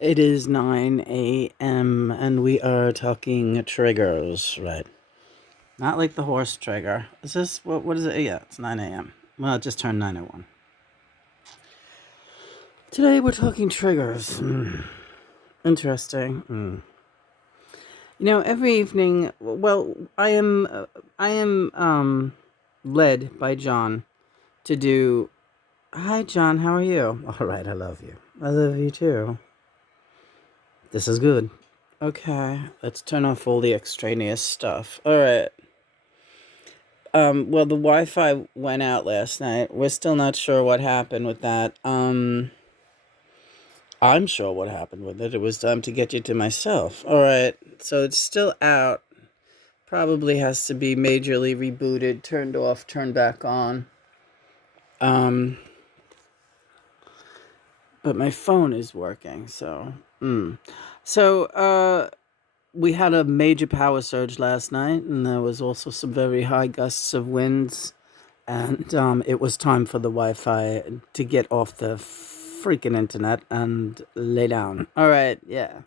It is 9 a.m. and we are talking triggers, right? Not like the horse trigger. Is this, what is it? Yeah, it's 9 a.m. Well, it just turned 9:01. Today we're talking triggers. Interesting. Every evening, well, I am led by John to do, hi, John, how are you? All right, I love you. I love you too. This is good. Okay, let's turn off all the extraneous stuff. All right. Well, the Wi-Fi went out last night. We're still not sure what happened with that. I'm sure what happened with it. It was time to get you to myself. All right. So it's still out. Probably has to be majorly rebooted, turned off, turned back on. Um, but my phone is working, so. So, we had a major power surge last night, and there was also some very high gusts of winds. And it was time for the Wi-Fi to get off the freaking internet and lay down. All right, yeah.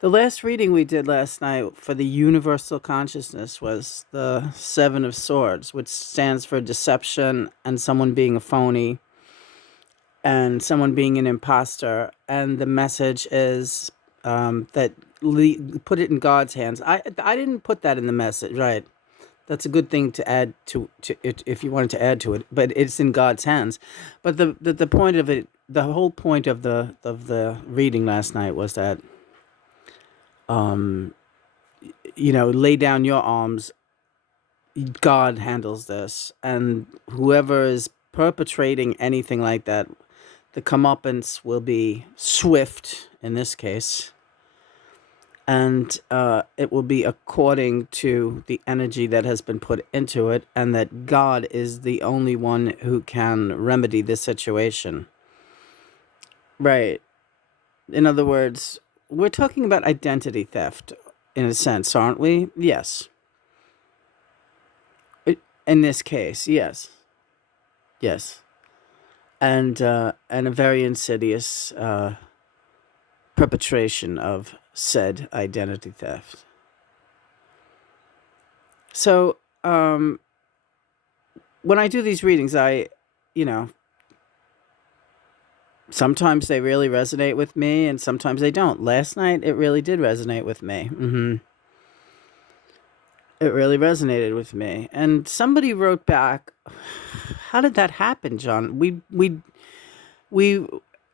The last reading we did last night for the universal consciousness was the Seven of Swords, which stands for deception and someone being a phony and someone being an imposter. And the message is that put it in God's hands. I didn't put that in the message, right? That's a good thing to add to it if you wanted to add to it, but it's in God's hands. But the point of it, the whole point of the reading last night was that lay down your arms. God handles this, and whoever is perpetrating anything like that, the comeuppance will be swift in this case, and it will be according to the energy that has been put into it, and that God is the only one who can remedy this situation. Right. In other words, we're talking about identity theft in a sense, aren't we? Yes. In this case, yes. Yes. And a very insidious perpetration of said identity theft. So, when I do these readings, you know, sometimes they really resonate with me and sometimes they don't. Last night, it really did resonate with me. It really resonated with me. And somebody wrote back, how did that happen, John? We,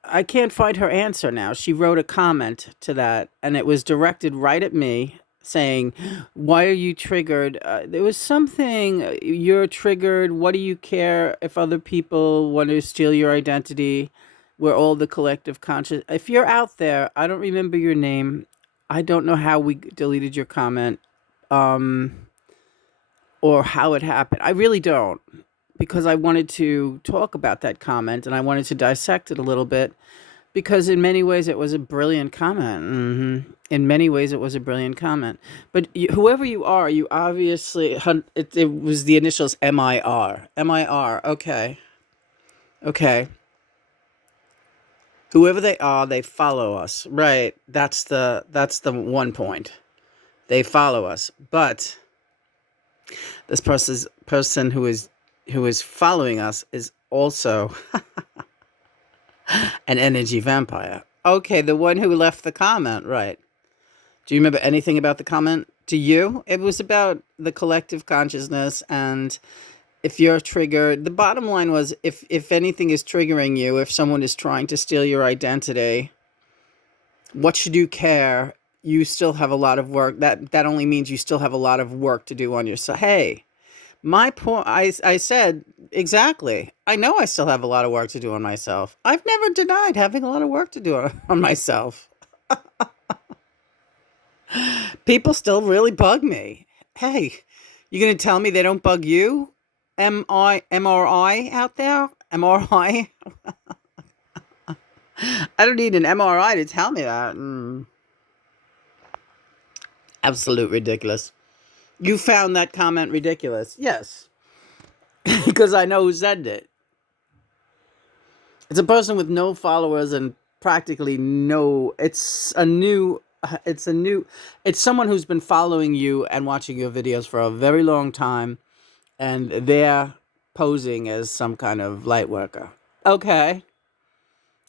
I can't find her answer now. She wrote a comment to that and it was directed right at me saying, why are you triggered? There was something, you're triggered. What do you care if other people want to steal your identity? We're all the collective conscious. If you're out there, I don't remember your name. I don't know how we deleted your comment. Or how it happened. I really don't, because I wanted to talk about that comment and I wanted to dissect it a little bit because in many ways it was a brilliant comment. In many ways it was a brilliant comment. But whoever you are, you obviously, it was the initials MIR. MIR, okay. Okay. Whoever they are, they follow us. Right. That's the one point. They follow us. But this person who is following us is also an energy vampire. Okay, the one who left the comment, right? Do you remember anything about the comment? Do you? It was about the collective consciousness, and if you're triggered, the bottom line was if anything is triggering you, if someone is trying to steal your identity, what should you care? You still have a lot of work. That only means you still have a lot of work to do on yourself. Hey, my point, I said, exactly. I know I still have a lot of work to do on myself. I've never denied having a lot of work to do on myself. People still really bug me. Hey, you going to tell me they don't bug you? MRI out there? MRI? I don't need an MRI to tell me that. Absolute ridiculous. You found that comment ridiculous. Yes. Because I know who said it. It's a person with no followers and practically no, it's someone who's been following you and watching your videos for a very long time, and they're posing as some kind of light worker. Okay.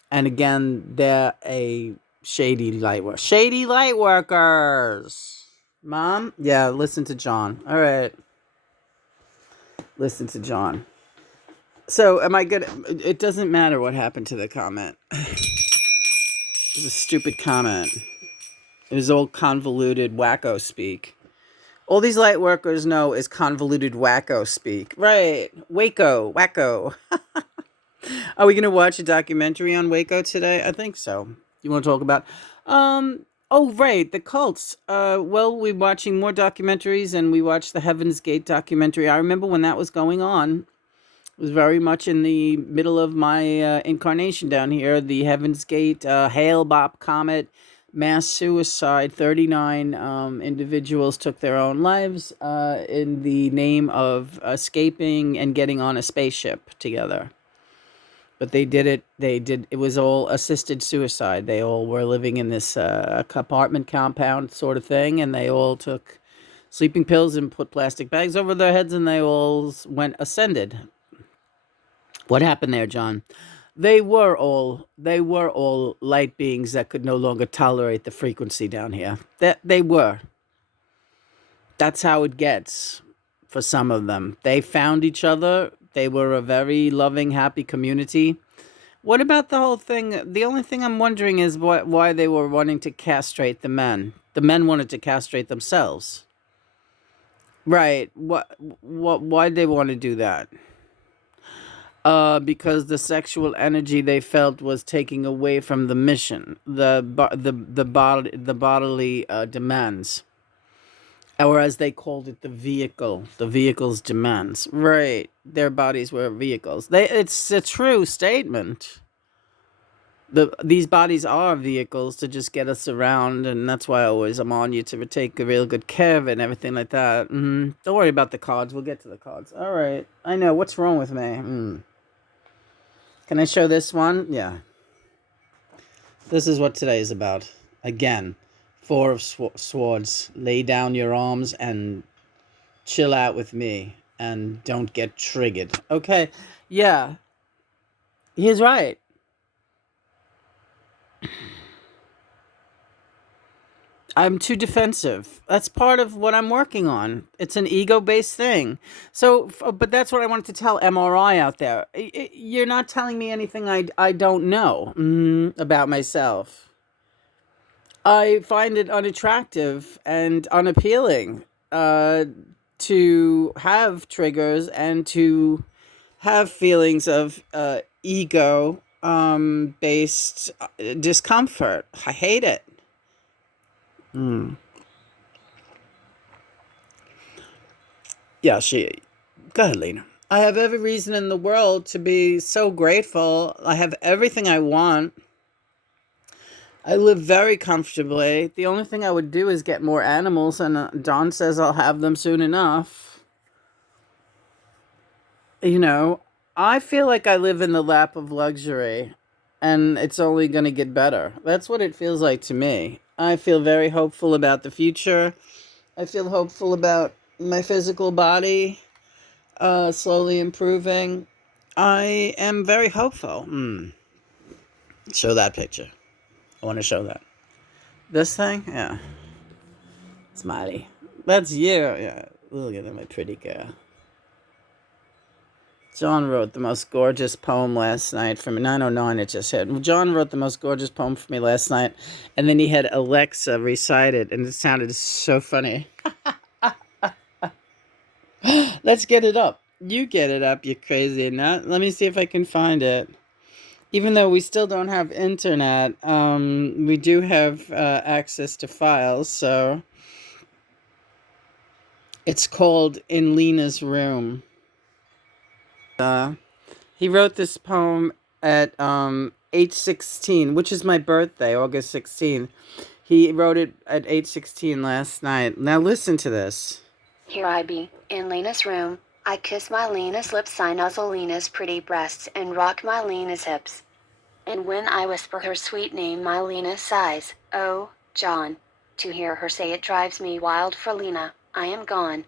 And again, they're a shady light worker. Shady light workers. Mom? Yeah, listen to John. All right. Listen to John. So, am I good? It doesn't matter what happened to the comment. It was a stupid comment. It was all convoluted wacko speak. All these light workers know is convoluted wacko speak. Right. Waco. Wacko. Are we going to watch a documentary on Waco today? I think so. You want to talk about? Oh, right. The cults. Well, we're watching more documentaries, and we watched the Heaven's Gate documentary. I remember when that was going on. It was very much in the middle of my incarnation down here. The Heaven's Gate, Hale-Bopp Comet, mass suicide. 39 individuals took their own lives in the name of escaping and getting on a spaceship together. But it was all assisted suicide. They all were living in this apartment compound sort of thing, and they all took sleeping pills and put plastic bags over their heads, and they all went ascended. What happened there, John? They were all light beings that could no longer tolerate the frequency down here. They were. That's how it gets for some of them. They found each other. They were a very loving, happy community. What about the whole thing? The only thing I'm wondering is why they were wanting to castrate the men. The men wanted to castrate themselves. Right. Why'd they want to do that? Because the sexual energy they felt was taking away from the mission, the bodily demands, or as they called it, the vehicle's demands. Right, their bodies were vehicles. It's a true statement. These bodies are vehicles to just get us around, and that's why I'm on you to take a real good care of it and everything like that. Don't worry about the cards. We'll get to the cards. All right. I know what's wrong with me. Can I show this one? Yeah. This is what today is about. Again, Four of Swords. Lay down your arms and chill out with me. And don't get triggered. Okay. Yeah. He's right. I'm too defensive. That's part of what I'm working on. It's an ego-based thing. So, but that's what I wanted to tell MRI out there. You're not telling me anything I don't know about myself. I find it unattractive and unappealing to have triggers and to have feelings of ego based discomfort. I hate it. Yeah, go ahead, Lena. I have every reason in the world to be so grateful. I have everything I want. I live very comfortably. The only thing I would do is get more animals, and Don says I'll have them soon enough. You know, I feel like I live in the lap of luxury, and it's only going to get better. That's what it feels like to me. I feel very hopeful about the future. I feel hopeful about my physical body slowly improving. I am very hopeful. Show that picture. I want to show that. This thing? Yeah. Smiley. That's you. Yeah. Look at that, my pretty girl. John wrote the most gorgeous poem last night for me. 9:09 it just hit. John wrote the most gorgeous poem for me last night, and then he had Alexa recite it, and it sounded so funny. Let's get it up. You get it up, you crazy nut. Let me see if I can find it. Even though we still don't have internet, we do have access to files, so it's called In Lena's Room. He wrote this poem at 8:16, which is my birthday, August 16th. He wrote it at 8:16 last night. Now listen to this. Here I be, in Lena's room. I kiss my Lena's lips, I nuzzle Lena's pretty breasts, and rock my Lena's hips. And when I whisper her sweet name, my Lena sighs. Oh, John. To hear her say it drives me wild for Lena. I am gone.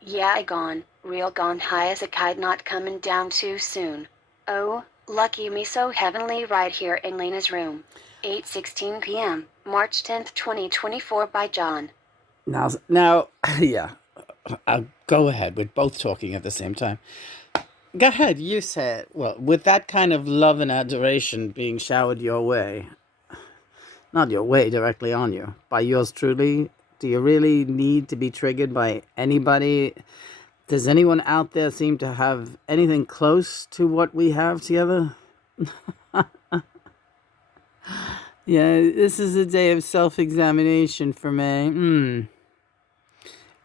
Yeah, I gone. Real gone, high as a kite, not coming down too soon. Oh, lucky me, so heavenly, right here in Lena's room. 8:16 p.m., March 10th, 2024 by John. Now, yeah, I'll go ahead. We're both talking at the same time. Go ahead, you say it. Well, with that kind of love and adoration being showered your way, not your way, directly on you, by yours truly, do you really need to be triggered by anybody? Does anyone out there seem to have anything close to what we have together? Yeah, this is a day of self-examination for me.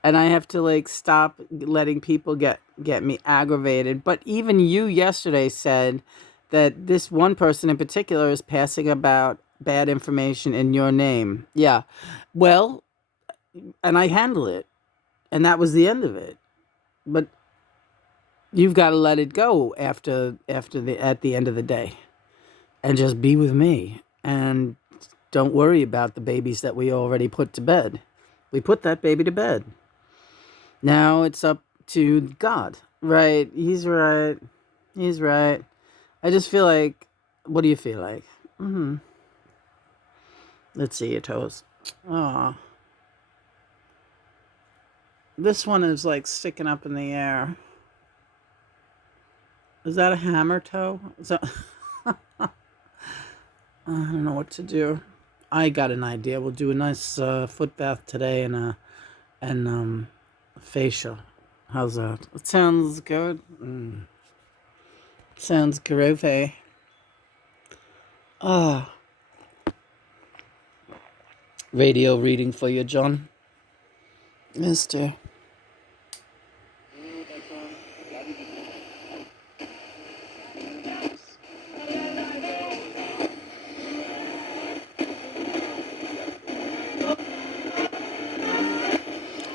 And I have to like stop letting people get me aggravated. But even you yesterday said that this one person in particular is passing about bad information in your name. Yeah. Well, and I handle it, and that was the end of it. But you've got to let it go after the at the end of the day, and just be with me, and don't worry about the babies that we already put to bed. We put that baby to bed. Now it's up to God. Right. He's right. He's right. I just feel like, what do you feel like? Let's see your toes. Oh, this one is like sticking up in the air. Is that a hammer toe? I don't know what to do. I got an idea. We'll do a nice foot bath today and facial. How's that? It sounds good. Sounds groovy. Ah, radio reading for you, John. Mister.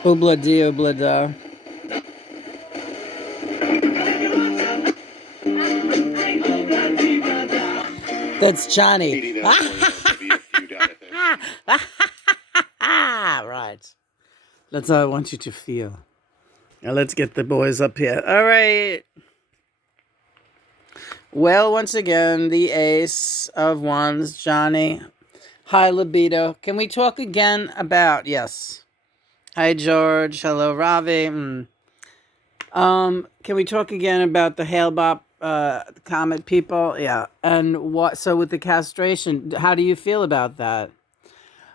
Obla di obla da. That's Johnny. Right. That's how I want you to feel. Now let's get the boys up here. All right. Well, once again, the ace of wands, Johnny. Hi, libido. Can we talk again about, yes. Hi, George. Hello, Ravi. Can we talk again about the Hail Bop comet people? Yeah. And what, so with the castration, how do you feel about that?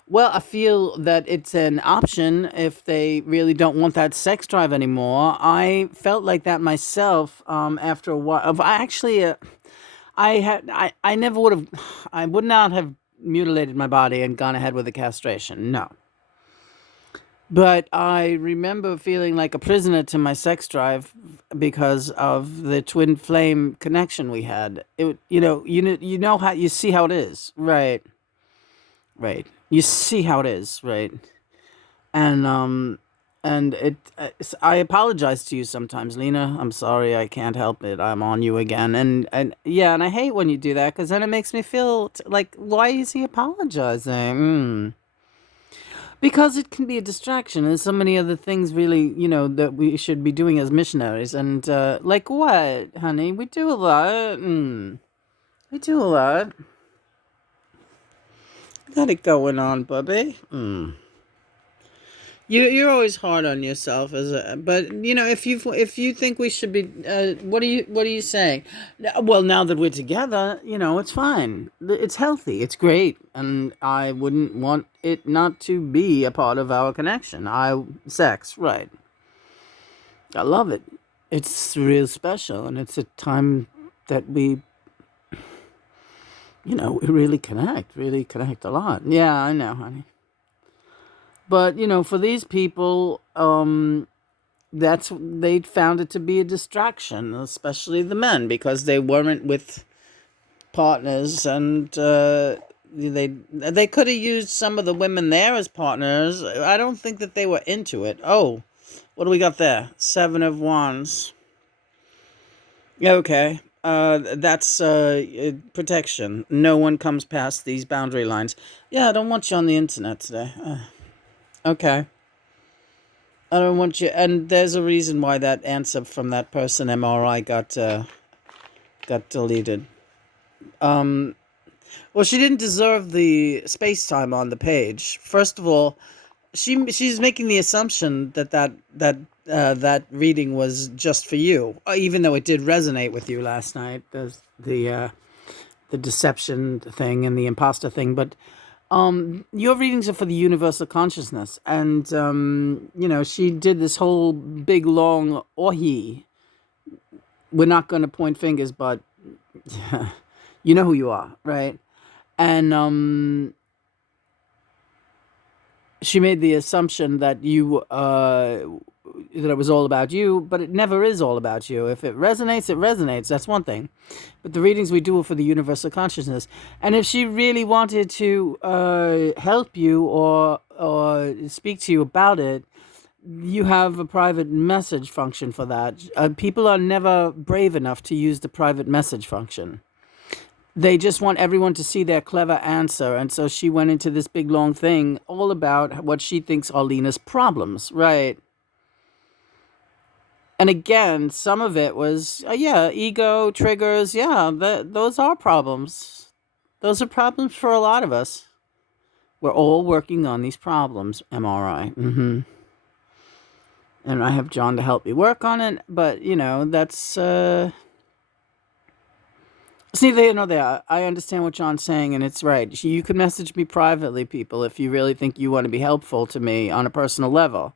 Well, I feel that it's an option if they really don't want that sex drive anymore. I felt like that myself after a while. I actually, I never would have, I would not have mutilated my body and gone ahead with the castration. No. But I remember feeling like a prisoner to my sex drive because of the twin flame connection we had. You know how you see how it is, right? Right. You see how it is, right? And I apologize to you sometimes, Lena. I'm sorry, I can't help it. I'm on you again, and yeah, and I hate when you do that because then it makes me feel like, why is he apologizing? Because it can be a distraction. There's so many other things, really, that we should be doing as missionaries. And like what, honey? We do a lot. We do a lot. Got it going on, Bubby. You're always hard on yourself, but if you think we should be, what are you saying? Well, now that we're together, it's fine. It's healthy. It's great, and I wouldn't want it not to be a part of our connection. Sex, right? I love it. It's real special, and it's a time that we really connect a lot. Yeah, I know, honey. But for these people, they found it to be a distraction, especially the men, because they weren't with partners, and they could have used some of the women there as partners. I don't think that they were into it. Oh, what do we got there? 7 of Wands. Okay. That's protection. No one comes past these boundary lines. Yeah, I don't want you on the internet today. Okay. I don't want you. And there's a reason why that answer from that person MRI got deleted. Um, well, she didn't deserve the space time on the page. First of all, she's making the assumption that reading was just for you, even though it did resonate with you last night. There's the deception thing and the imposter thing, but your readings are for the universal consciousness, and she did this whole big long ohi. We're not going to point fingers, but you know who you are, right? And she made the assumption that that it was all about you, but it never is all about you. If it resonates, it resonates. That's one thing. But the readings we do are for the universal consciousness. And if she really wanted to help you or speak to you about it, you have a private message function for that. People are never brave enough to use the private message function. They just want everyone to see their clever answer. And so she went into this big long thing all about what she thinks are Lena's problems, right? And again, some of it was, yeah, ego, triggers. Yeah, those are problems. Those are problems for a lot of us. We're all working on these problems, MRI. And I have John to help me work on it. But, that's... See, they know that I understand what John's saying, and it's right. You could message me privately, people, if you really think you want to be helpful to me on a personal level.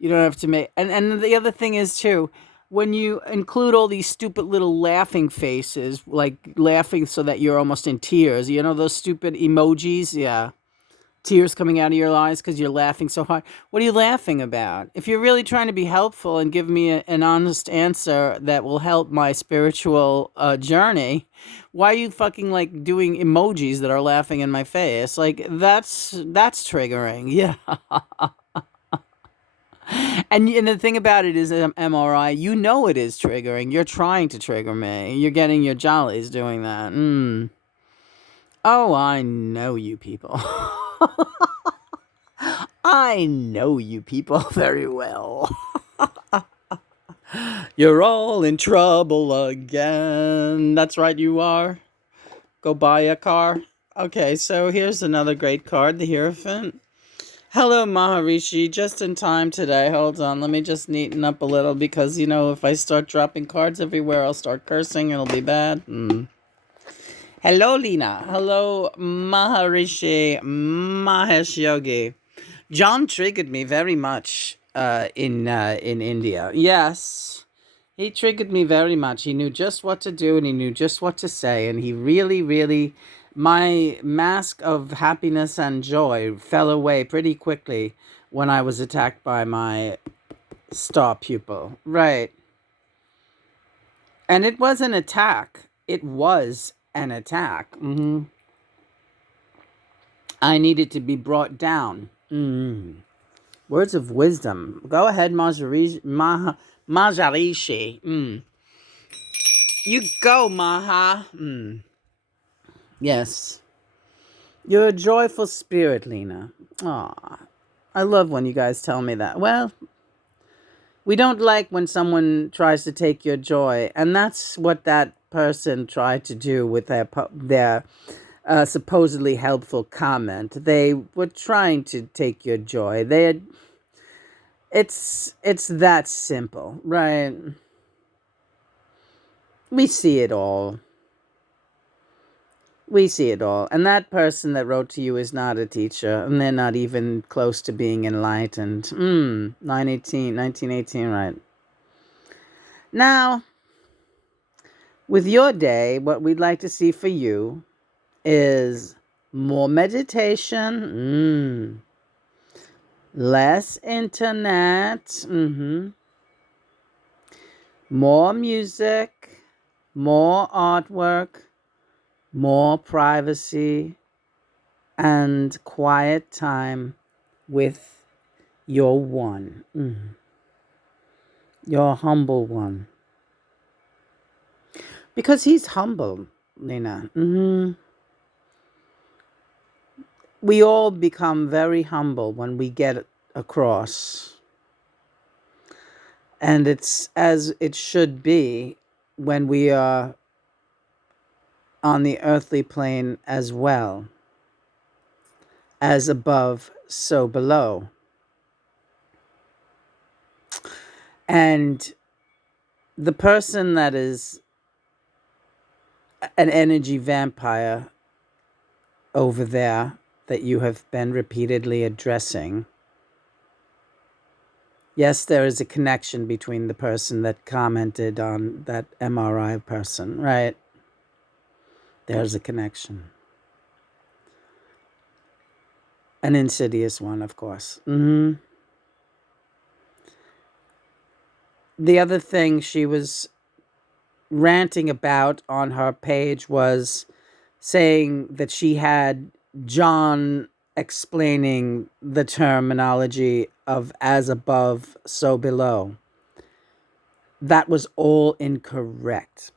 You don't have to make... And the other thing is, too, when you include all these stupid little laughing faces, like laughing so that you're almost in tears, those stupid emojis? Yeah. Tears coming out of your eyes because you're laughing so hard. What are you laughing about? If you're really trying to be helpful and give me an honest answer that will help my spiritual journey, why are you fucking like doing emojis that are laughing in my face? Like that's triggering. Yeah. And the thing about it is, MRI, it is triggering. You're trying to trigger me. You're getting your jollies doing that. Oh, I know you people. I know you people very well. You're all in trouble again. That's right, you are. Go buy a car. Okay, so here's another great card, the Hierophant. Hello, Maharishi. Just in time today. Hold on. Let me just neaten up a little because, if I start dropping cards everywhere, I'll start cursing. It'll be bad. Hello, Lena. Hello, Maharishi Mahesh Yogi. John triggered me very much in India. Yes, he triggered me very much. He knew just what to do and he knew just what to say, and he really, really, my mask of happiness and joy fell away pretty quickly when I was attacked by my star pupil. Right, and it was an attack. It was an attack. I needed to be brought down. Words of wisdom. Go ahead, Maharishi. You go, Maha. Yes. You're a joyful spirit, Lena. Aw. I love when you guys tell me that. Well, we don't like when someone tries to take your joy, and that's what that person tried to do with their supposedly helpful comment. They were trying to take your joy. It's that simple, right? We see it all. We see it all. And that person that wrote to you is not a teacher, and they're not even close to being enlightened. 1918, right. Now, with your day, what we'd like to see for you is more meditation, less internet, more music, more artwork, more privacy, and quiet time with your one, your humble one. Because he's humble, Lena. We all become very humble when we get across. And it's as it should be when we are on the earthly plane as well. As above, so below. And the person that is an energy vampire over there that you have been repeatedly addressing, yes, there is a connection between the person that commented on that MRI person, right? There's a connection. An insidious one, of course. The other thing she was ranting about on her page was saying that she had John explaining the terminology of as above, so below. That was all incorrect.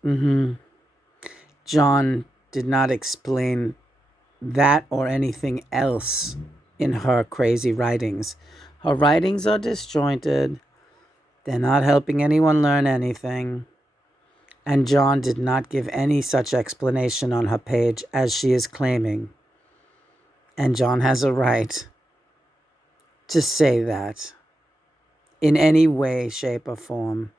John did not explain that or anything else in her crazy writings. Her writings are disjointed. They're not helping anyone learn anything. And John did not give any such explanation on her page as she is claiming. And John has a right to say that in any way, shape, or form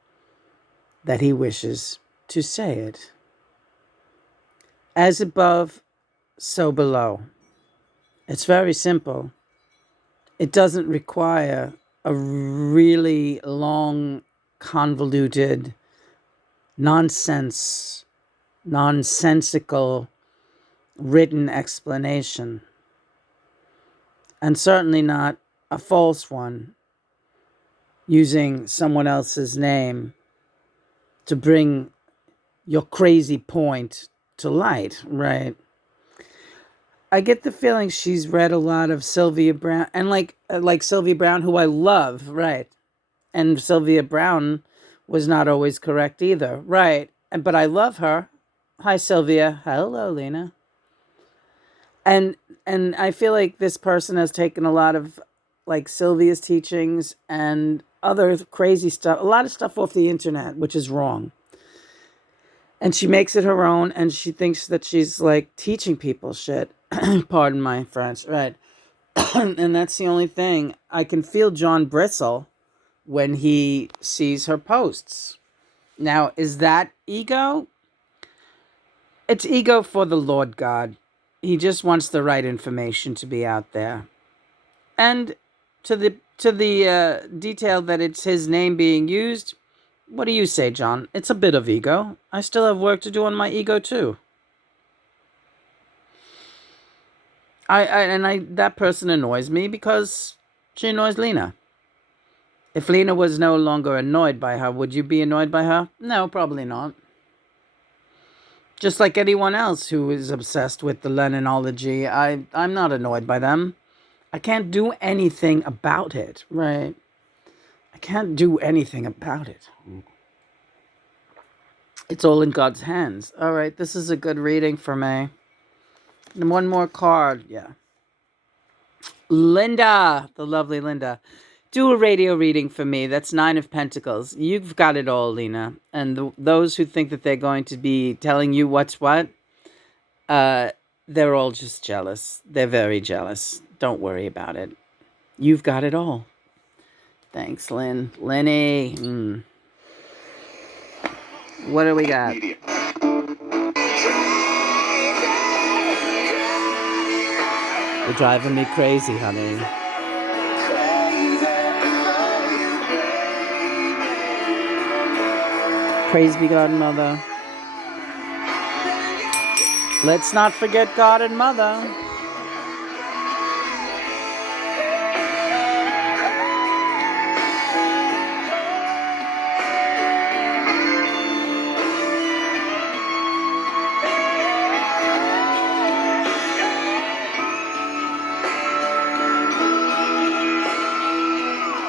that he wishes to say it. As above, so below. It's very simple. It doesn't require a really long, convoluted, nonsensical written explanation. And certainly not a false one, using someone else's name to bring your crazy point to light, right? I get the feeling she's read a lot of Sylvia Brown, and like Sylvia Brown, who I love, right? And Sylvia Brown was not always correct either, right? But I love her. Hi, Sylvia. Hello, Lena. And I feel like this person has taken a lot of like Sylvia's teachings and other crazy stuff, a lot of stuff off the internet, which is wrong. And she makes it her own, and she thinks that she's like teaching people shit. Pardon my French, right? And that's the only thing. I can feel John bristle when he sees her posts. Now, is that ego? It's ego for the Lord God. He just wants the right information to be out there. And to the detail that it's his name being used, what do you say, John? It's a bit of ego. I still have work to do on my ego too. That person annoys me because she annoys Lena. If Lena was no longer annoyed by her, would you be annoyed by her? No, probably not. Just like anyone else who is obsessed with the Lennonology, I'm not annoyed by them. I can't do anything about it, right? I can't do anything about it. It's all in God's hands. All right, this is a good reading for me. And one more card, yeah. Linda, the lovely Linda. Do a radio reading for me. That's 9 of Pentacles. You've got it all, Lena. And those who think that they're going to be telling you what's what, they're all just jealous. They're very jealous. Don't worry about it. You've got it all. Thanks, Lynn. Lenny. What do we got? You're driving me crazy, honey. Praise be God and Mother. Let's not forget God and Mother.